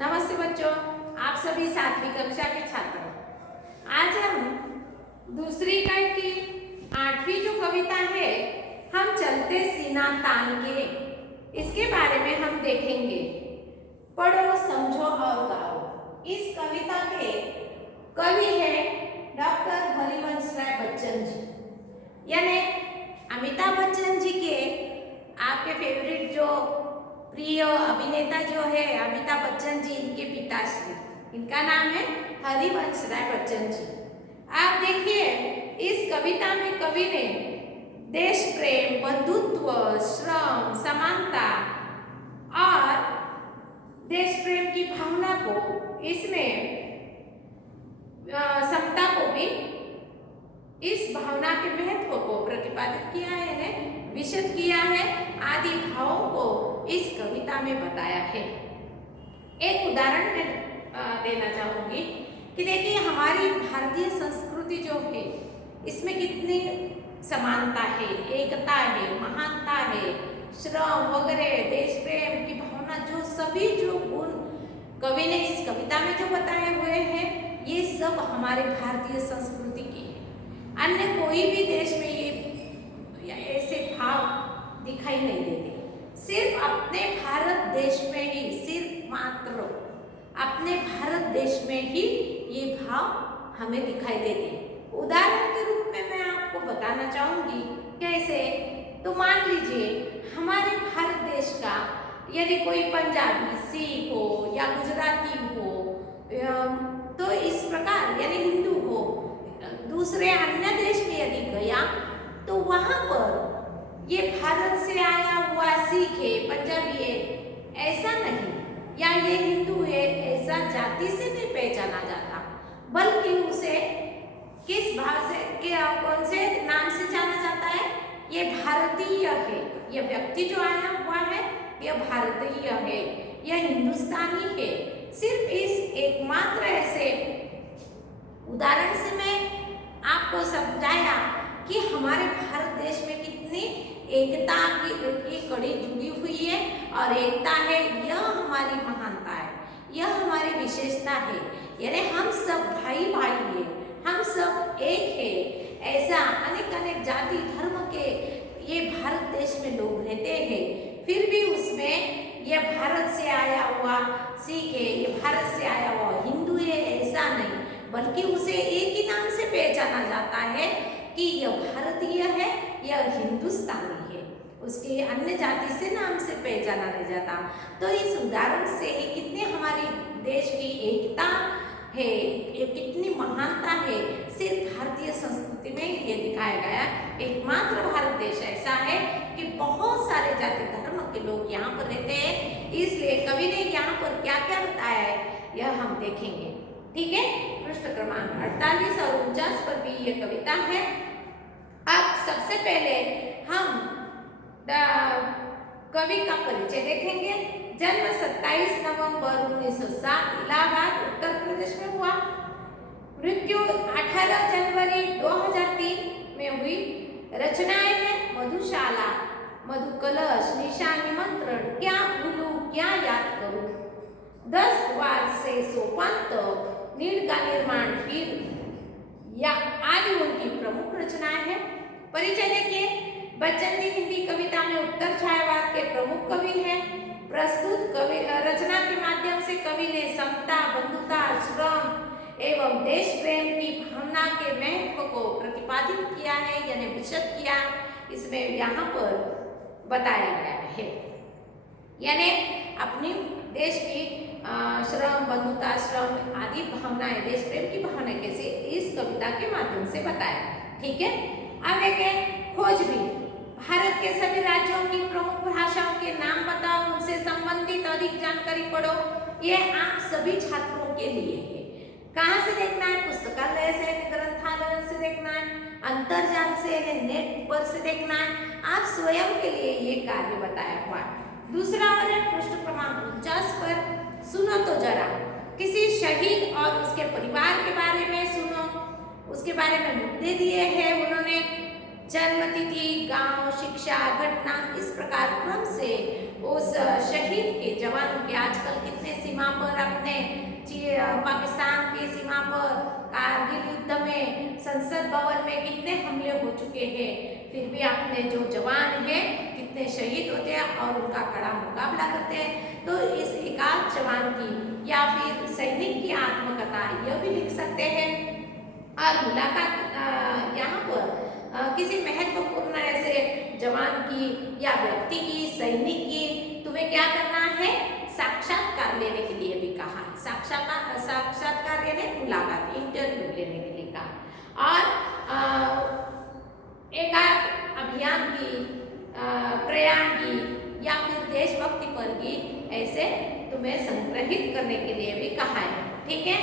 नमस्ते बच्चों, आप सभी 7वीं कक्षा के छात्रों। आज हम दूसरी इकाई की 8वीं जो कविता है, हम चलते सीना तान के, इसके बारे में हम देखेंगे। पढ़ो, समझो और गाओ। इस कविता के कवि है डॉक्टर हरिवंश राय बच्चन जी, यानी अमिताभ बच्चन जी के आपके फेवरेट जो प्रिय अभिनेता जो है अमिताभ बच्चन जी, इनके पिताश्री, इनका नाम है हरिवंश राय बच्चन जी। आप देखिए, इस कविता में कवि ने देश प्रेम, बंधुत्व, श्रम, समानता और देश प्रेम की भावना को, इसमें समता को भी, इस भावना के महत्व को प्रतिपादित किया है, विशद किया है, आदि भावों को इस कविता में बताया है। एक उदाहरण मैं देना चाहूंगी कि देखिए, हमारी भारतीय संस्कृति जो है, इसमें कितनी समानता है, एकता है, महानता है, श्रम वगैरह, देश प्रेम की भावना, जो सभी जो गुण कवि ने इस कविता में जो बताए हुए हैं, ये सब हमारे भारतीय संस्कृति की है। अन्य कोई भी देश में ये ऐसे भाव दिखाई नहीं देते। सिर्फ अपने भारत देश में ही, सिर्फ मात्र अपने भारत देश में ही ये भाव हमें दिखाई देते हैं। उदाहरण के रूप में मैं आपको बताना चाहूंगी कैसे। तो मान लीजिए, हमारे भारत देश का यदि कोई पंजाबी, सिख हो या गुजराती हो, तो इस प्रकार यानी हिंदू हो, दूसरे अन्य देश में यदि गया, तो वहां पर ये भारत से आया हुआ सिख है, पंजाबी है, ऐसा नहीं, या ये हिंदू है, ऐसा जाति से नहीं पहचाना जाता, बल्कि उसे किस भाव से, कौन से नाम से जाना जाता है? ये भारतीय है। यह व्यक्ति जो आया हुआ है, यह भारतीय है, यह हिंदुस्तानी है। सिर्फ इस एकमात्र ऐसे उदाहरण से मैं आपको समझाया कि हमारे भारत देश में कितनी एकता की कड़ी जुड़ी हुई है, और एकता है, यह हमारी महानता है, यह हमारी विशेषता है। यानी हम सब भाई भाई हैं, हम सब एक है। ऐसा अनेक अनेक जाति धर्म के ये भारत देश में लोग रहते हैं, फिर भी उसमें यह भारत से आया हुआ सिख है, ये भारत से आया हुआ हिंदू है, ऐसा नहीं, बल्कि उसे एक ही नाम से पहचाना जाता है कि यह भारतीय है, यह हिंदुस्तानी है, उसके अन्य जाति से नाम से पहचाना नहीं जाता। तो इस उदाहरण से ही कितने हमारे देश की एकता है, कितनी महानता है, सिर्फ भारतीय संस्कृति में ये दिखाया गया। एकमात्र भारत देश ऐसा है कि बहुत सारे जाति धर्म के लोग यहाँ पर रहते हैं, इसलिए कवि ने यहाँ पर क्या क्या बताया है, यह हम देखेंगे। ठीक है, पृष्ठ क्रमांक 48 और 49 पर भी ये कविता है। अब सबसे पहले हम कवि का परिचय देखेंगे। जन्म 27 नवंबर 1907 इलाहाबाद उत्तर प्रदेश में हुआ। मृत्यु 18 जनवरी 2003 में हुई। रचनाएं हैं मधुशाला, मधुकलश, निशा निमंत्रण, क्या भूलूं क्या याद करूं, 10 बार से सोपान तक, नीड का निर्माण, फिर या आदि उनकी प्रमुख रचनाएं हैं। परिचय देखिए, बच्चन जी हिंदी कविता में उत्तर छायावाद के प्रमुख कवि हैं। प्रस्तुत कवि रचना के माध्यम से कवि ने समता, बंधुता, श्रम एवं देश प्रेम की भावना के महत्व को प्रतिपादित किया है, यानी विशद किया, इसमें यहाँ पर बताया गया है। यानी अपनी देश की श्रम, बंधुता, श्रम आदि भावनाएं, देश प्रेम की भावना कैसे इस कविता के माध्यम से बताया। ठीक है, अब देखें खोजबीन। भारत के सभी राज्यों की प्रमुख भाषाओं के नाम बताओ, उनसे संबंधित अधिक जानकारी पढ़ो। ये आप सभी छात्रों के लिए है। कहाँ से देखना है? पुस्तकालय से, ग्रंथालय से देखना है, अंतर्जाल से, नेट पर से देखना है। आप स्वयं के लिए ये कार्य बताया हुआ है। दूसरा और है पृष्ठ क्रमांक 49 पर, सुनो तो जरा, किसी शहीद और उसके परिवार के बारे में सुनो, उसके बारे में मुद्दे दिए हैं उन्होंने, जन्म तिथि, गांव, शिक्षा, घटना, इस प्रकार क्रम से उस शहीद के, जवानों के, आजकल कितने सीमा पर आप भारत पाकिस्तान की सीमा पर कारगिल युद्ध में संसद भवन में कितने हमले हो चुके हैं, फिर भी अपने जो जवान हैं कितने शहीद होते हैं और उनका कड़ा मुकाबला करते हैं। तो इस एकाध जवान की या फिर सैनिक की आत्मकथा यह भी लिख सकते हैं। और मुलाकात यहाँ पर किसी महत्वपूर्ण ऐसे जवान की या व्यक्ति की, सैनिक की तुम्हें क्या करना है, साक्षात्कार लेने के लिए भी कहा है। साक्षात्कार यानी मुलाकात, इंटरव्यू लेने के लिए कहा। और एकाध अभियान की, प्रयाण की या फिर देशभक्ति पर गीत ऐसे तुम्हें संग्रहित करने के लिए भी कहा है। ठीक है,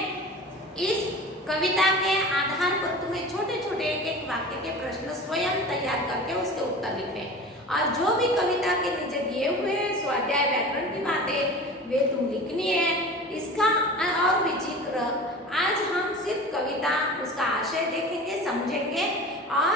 इस कविता के आधार पर तुम्हें छोटे छोटे एक एक वाक्य के प्रश्न स्वयं तैयार करके उसके उत्तर लिखने, और जो भी कविता के नीचे दिए हुए स्वाध्याय व्याकरण की बातें वे तुम लिखनी है। इसका और भी जिक्र आज हम सिर्फ कविता, उसका आशय देखेंगे, समझेंगे, और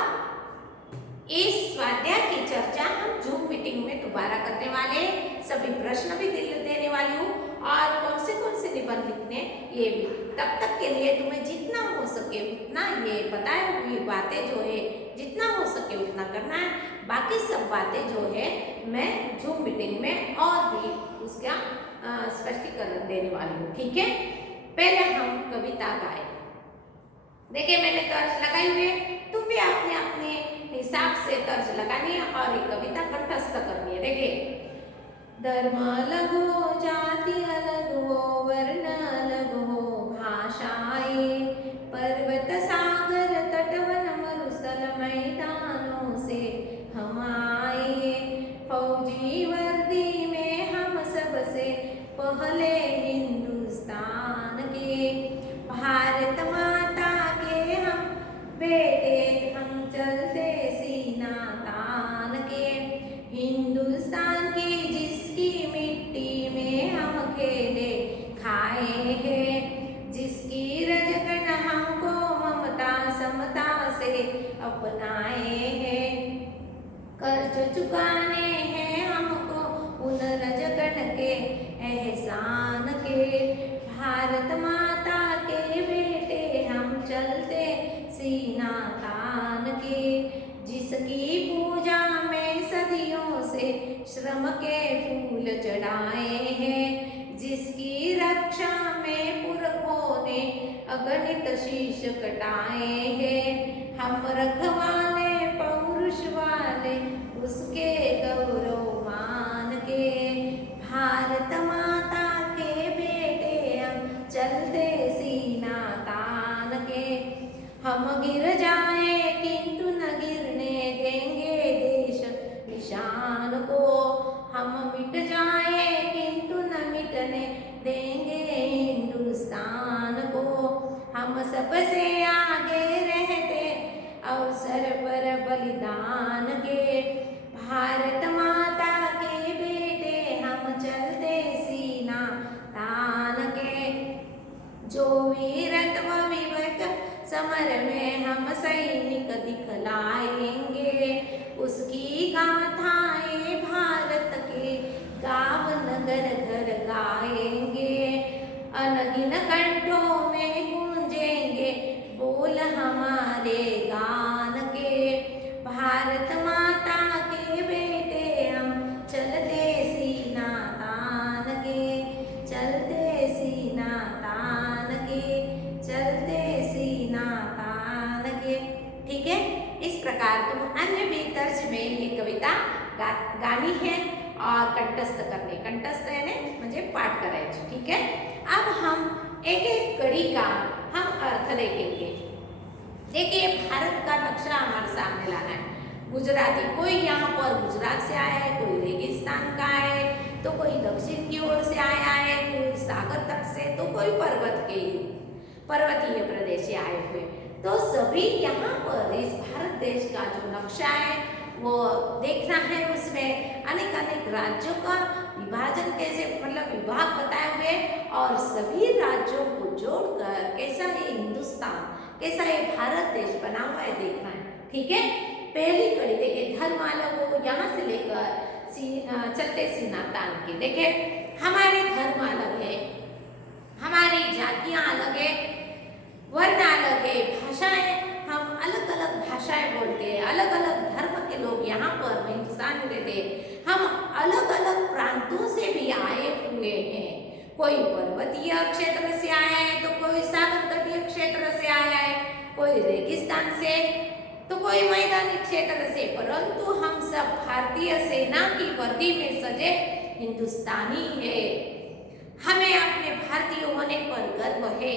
इस स्वाध्याय की चर्चा हम जूम मीटिंग में दोबारा करने वाले, सभी प्रश्न भी देने वाली हूँ और कौन से निबंध लिखने ये भी। तब तक के लिए तुम्हें जितना हो सके उतना ये बताए हुई बातें जो है जितना हो सके उतना करना है। बाकी सब बातें जो है मैं जूम मीटिंग में और भी उसका स्पष्टीकरण देने वाली हूँ। ठीक है, पहले हम कविता गाए। देखिए मैंने तर्ज लगाई हुई है, तुम भी अपने अपने हिसाब से तर्ज लगानी है और ये कविता कंठस्थ करनी है। देखिए, धर्म अलग हो, जाति अलग हो, वर्ण अलग हो, भाषाएं पर्वत सागर तटवन मरुस्थल मैदानों से हम आए, फौजी वर्दी में हम सबसे पहले हिंदुस्तान के, भारत माता के हम बेटे, हम चलते सीना तान के, हिंदुस्तान की जिसकी मिट्टी में हम खेले खाए हैं, जिसकी रजकन हमको ममता समता से अपनाए हैं, कर्ज चुकाने हैं हमको उन रजकन के एहसान के, भारत माता के बेटे हम चलते सीना तान के, जिसकी पूजा में सदियों से श्रम के फूल चढ़ाए हैं, जिसकी रक्षा में पुरखों ने अगणित शीश कटाए हैं, हम रखवाले पौरुष वाले उसके गौरव मान के, भारत माता के बेटे हम चलते सीना तान के, हम गिर जाए किंतु न गिरने देंगे देश निशान को, हम मिट जाए किंतु न मिटने देंगे हिंदुस्तान को, हम सबसे आगे रहते अवसर पर बलिदान के, भारत माता के बेटे हम चलते सीना तान के, जो वीरत्व विवेक समर में हम सैनिक दिखलाएंगे, उसकी गाथाएं भारत के गाँव नगर घर गाएंगे, अनगिन कंठों में गूंजेंगे बोल हमारे गान के, भारत माता के बेटे हम चलते सीना तान के, चलते सीना तान के, चलते सीना तान के। ठीक है, इस प्रकार तुम अन्य भी तर्ज में ये कविता गानी है और कंठस्थ करने, कंठस्थ यानी म्हणजे पाठ करायची। ठीक है, अब हम एक एक कड़ी का हम अर्थ देखेंगे। देखिए, भारत का नक्शा हमारे सामने लाना है। गुजराती, कोई यहाँ पर गुजरात से आया है, कोई रेगिस्तान का है, तो कोई दक्षिण की ओर से आया है, कोई सागर तट से, तो कोई पर्वतीय प्रदेश से आए हुए। तो सभी यहाँ पर इस भारत देश का जो नक्शा है वो देखना है। उसमें अनेक अनेक राज्यों का विभाजन कैसे, मतलब विभाग बताए हुए, और सभी राज्यों को जोड़कर कैसा ये हिंदुस्तान, कैसा ये भारत देश बना हुआ है देखना है। ठीक है, पहली कड़ी देखिए, धर्म अलग हो, यहाँ से लेकर चलते सीना तान के। देखिए, हमारे धर्म अलग है, हमारी जातियाँ कोई पर्वतीय क्षेत्र से आया है तो कोई सागर तटीय क्षेत्र से आया है, कोई रेगिस्तान से तो कोई मैदानी क्षेत्र से, परंतु हम सब भारतीय सेना की वर्दी में सजे हिंदुस्तानी है। हमें अपने भारतीय होने पर गर्व है।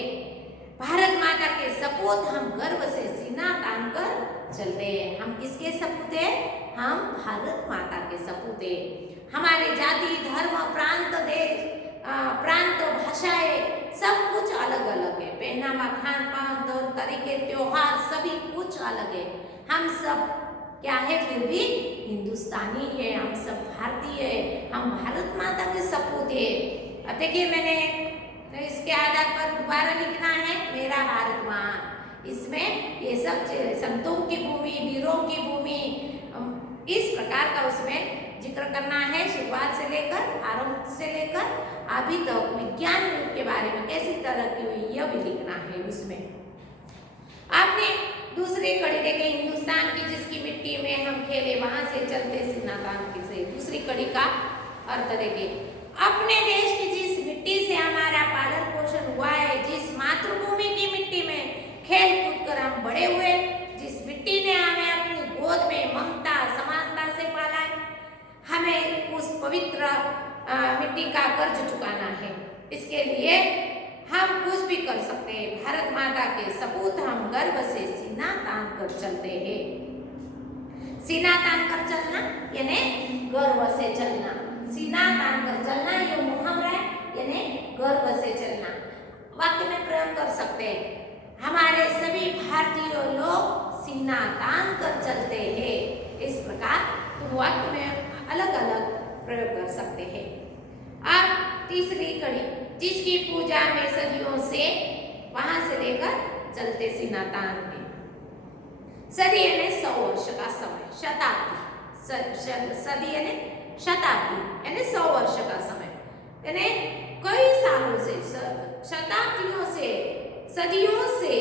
भारत माता के सपूत हम गर्व से सीना तान कर चलते हैं। हम किसके सपूत हैं? हम भारत माता के सपूत हैं। हमारे जाति, धर्म, प्रांत, देश, प्रांत, भाषाएं सब कुछ अलग अलग है। पहनावा, खान पान, तौर तरीके, त्योहार सभी कुछ अलग है। हम सब क्या है? फिर भी हिंदुस्तानी है। हम सब भारतीय है। हम भारत माता के सपूत है। अब देखिए मैंने इसके आधार पर दोबारा लिखना है मेरा भारत महान। इसमें ये सब संतों की भूमि, वीरों की भूमि, इस प्रकार का उसमें जिक्र करना है। शुरुआत से लेकर, आरंभ से लेकर अभी तक विज्ञान युग के बारे में कैसी तरक्की हुई यह भी लिखना है उसमें। आपने दूसरी कड़ी देखे हिंदुस्तान की जिसकी मिट्टी में हम खेले वहां से चलते सीना तान के से। दूसरी कड़ी का अर्थ देखे अपने देश की जिस मिट्टी से हमारा पालन पोषण हुआ है, जिस मातृभूमि की मिट्टी में खेल कूद कर हम बड़े हुए, जिस मिट्टी ने हमें अपनी गोद में ममता समानता से पाला है, हमें उस पवित्र मिट्टी का कर्ज चुकाना है। इसके लिए हम कुछ भी कर सकते हैं। भारत माता के सपूत हम गर्व से सीना तान कर चलते हैं। सीना तान कर चलना यानी गर्व से चलना। सीना तान कर चलना ये मुहावरा है, यानी गर्व से चलना। वाक्य में प्रयोग कर सकते हैं। हमारे सभी भारतीय लोग सीना तान कर चलते हैं। इस प्रकार तुम वाक्य में अलग अलग प्रयोग कर सकते हैं। अब तीसरी कड़ी जिसकी पूजा में सदियों से वहां से लेकर चलते सीना तान के। सदी यानी 100 वर्ष का समय, शताब्दी। सदी यानी शताब्दी यानी 100 वर्ष का समय, यानी कई सालों से, शताब्दियों से, सदियों से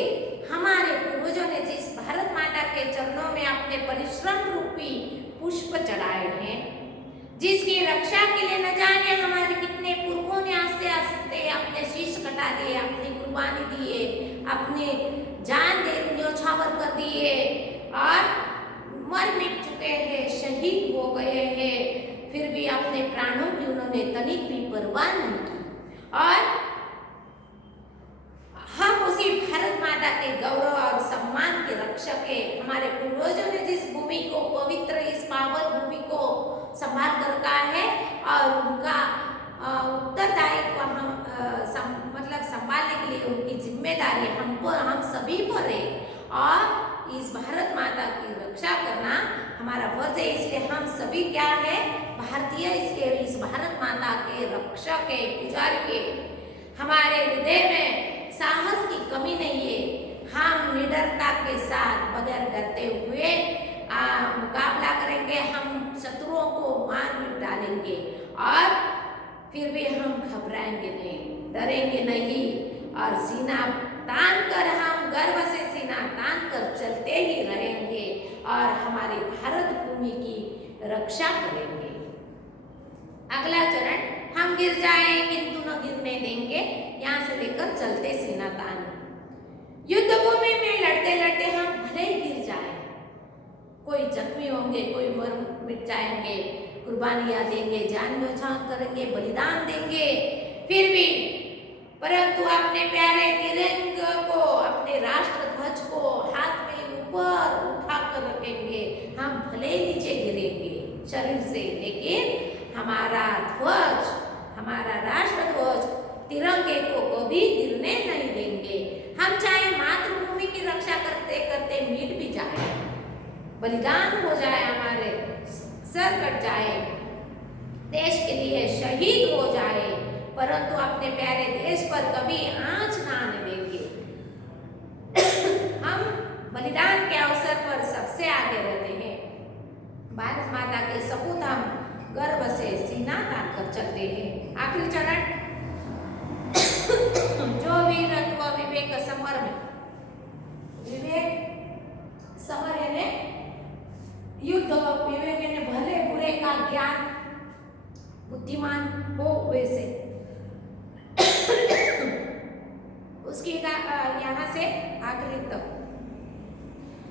हमारे पूर्वजों ने जिस भारत माता के चरणों में अपने परिश्रम रूपी पुष्प चढ़ाए हैं, जिसकी रक्षा के लिए न जाने हमारे कितने पुरखों ने आस्ते आस्ते अपने शीश कटा दिए, अपनी कुर्बानी दिए, अपने जान दे न्योछावर कर दिए और मर मिट चुके हैं, शहीद हो गए हैं, फिर भी अपने प्राणों की उन्होंने तनिक भी परवाह नहीं की। और हम उसी भारत माता के गौरव और सम्मान के रक्षक हैं। हमारे पूर्वजों ने जिस भूमि को पवित्र, इस पावन भूमि को संभाल कर रखा है और उनका उत्तरदायित्व हम मतलब संभालने के लिए उनकी जिम्मेदारी हम सभी पर है। और इस भारत माता की रक्षा करना हमारा फर्ज है। इसलिए हम सभी क्या है? भारतीय, इसके इस भारत माता के रक्षक है, पुजारी है। हमारे हृदय में साहस की कमी नहीं है। हम निडरता के साथ बगैर डरते हुए मुकाबला करेंगे। हम शत्रुओं को मार मिट डालेंगे और फिर भी हम घबराएंगे नहीं, डरेंगे नहीं और सीना तान कर हम गर्व से सीना तान कर चलते ही रहेंगे और हमारे भारत भूमि की रक्षा करेंगे। अगला चरण, हम गिर जाएं किंतु न गिरने देंगे। यहाँ से लेकर चलते सीना तान। युद्ध भूमि में लड़ते लड़ते हम भले ही गिर जाएं, कोई जख्मी होंगे, कोई मर मिट जाएंगे, कुर्बानियां देंगे, जान न्योछावर करेंगे, बलिदान देंगे, फिर भी परंतु अपने प्यारे तिरंगे को, अपने राष्ट्र ध्वज को हाथ में ऊपर उठा कर रखेंगे। हम भले नीचे गिरेंगे शरीर से, लेकिन हमारा ध्वज, हमारा राष्ट्र ध्वज तिरंगे को कभी गिरने नहीं देंगे। हम चाहे मातृभूमि की रक्षा करते करते मिट भी जाए, बलिदान हो जाए, हमारे सर कट जाए, देश के लिए शहीद हो जाए, परंतु अपने प्यारे देश पर कभी आंच ना आने देंगे। हम बलिदान के अवसर पर सबसे आगे रहते हैं। भारत माता के सपूत हम गर्व से सीना तान कर चलते हैं। आखिरी चरण, जो वीरत्व विवेक समर में, विवेक समर यानी युद्ध, विवेक यानी भले बुरे का ज्ञान, बुद्धिमान हो वैसे से आखिरी तक।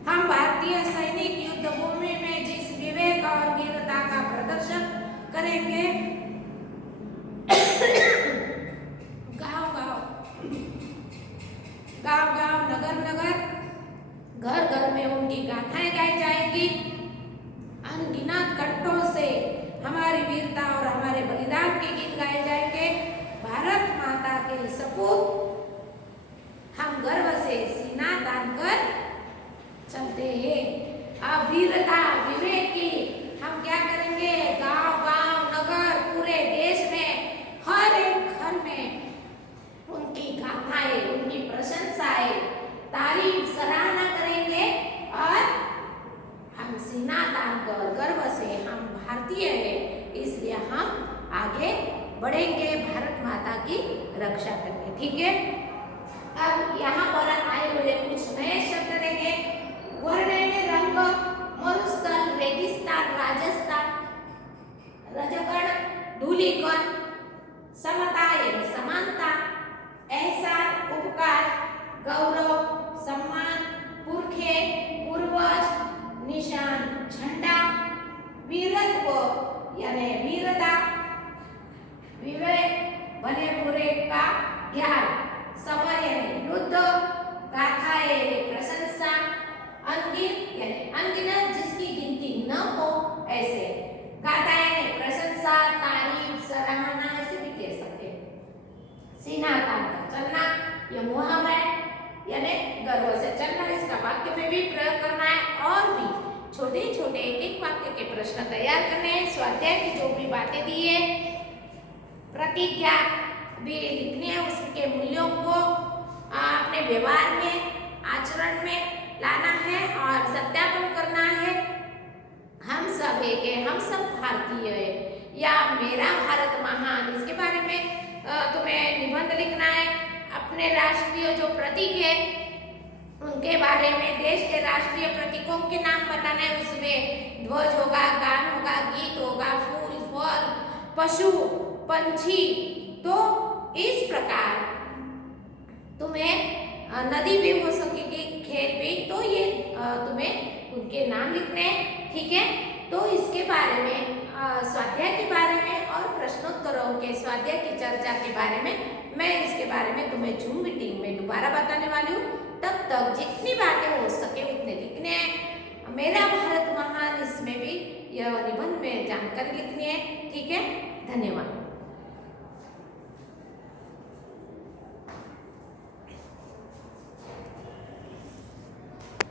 हम भारतीय सैनिक युद्ध भूमि में जिस विवेक और वीरता का प्रदर्शन करेंगे, गांव-गांव, नगर-नगर, घर-घर में उनकी गाथाएं गाई जाएंगी। अनगिनत कंठों से हमारी वीरता और हमारे बलिदान के गीत गाए जाएंगे। भारत माता के सपूत हम गर्व से सीना तान कर चलते हैं। अब वीरता विवेक की हम क्या करेंगे, गांव-गांव, नगर, पूरे देश में हर एक घर में उनकी गाथाएं, उनकी प्रशंसाएं, तारीफ, सराहना करेंगे और हम सीना तान कर गर्व से हम भारतीय हैं, इसलिए हम आगे बढ़ेंगे भारत माता की रक्षा करने। ठीक है, अब यहाँ पर आए हुए कुछ नए शब्द देंगे। वर्णन रंग, मरुस्थल, रेगिस्तान, राजस्थान, रजगढ़, धूलिकण, समता यानी समानता, एहसान, उपकार, गौरव, सम्मान, पुरखे, पूर्वज, निशान, झंडा, वीरत्व यानी वीरता, विवेक, भले बुरे का ज्ञान, समर यानी युद्ध, गाथा यानी प्रशंसा, अनगिनत यानी अनगिनत जिसकी गिनती न हो ऐसे, गाथा यानी प्रशंसा, तारीफ, सराहना ऐसे भी कह सकते हैं। सीना तान कर चलना, यह मुहावरा है यानी गर्व से चलना। इसका वाक्य में भी प्रयोग करना है और भी छोटे छोटे एक एक वाक्य के प्रश्न तैयार करने हैं। स्वाध्याय की जो भी बातें दी है, प्रतिज्ञा भी लिखनी है, उसके मूल्यों को अपने व्यवहार में, आचरण में लाना है और सत्यापन करना है। हम सब एक है, हम सब भारतीय है, या मेरा भारत महान, इसके बारे में तुम्हें निबंध लिखना है। अपने राष्ट्रीय जो प्रतीक है उनके बारे में, देश के राष्ट्रीय प्रतीकों के नाम बताना है। उसमें ध्वज होगा, गान होगा, गीत होगा, फूल, फल, पशु, पंछी। तो इस प्रकार तुम्हें नदी भी हो सकेगी, खेत भी, तो ये तुम्हें उनके नाम लिखने हैं। ठीक है, तो इसके बारे में स्वाध्याय के बारे में और प्रश्नोत्तरों के स्वाध्याय की चर्चा के बारे में मैं इसके बारे में तुम्हें जूम मीटिंग में दोबारा बताने वाली हूँ। तब तक जितनी बातें हो सके उतने लिखने हैं। मेरा भारत महान, इसमें भी यह निबंध में जानकारी लिखनी है। ठीक है, धन्यवाद।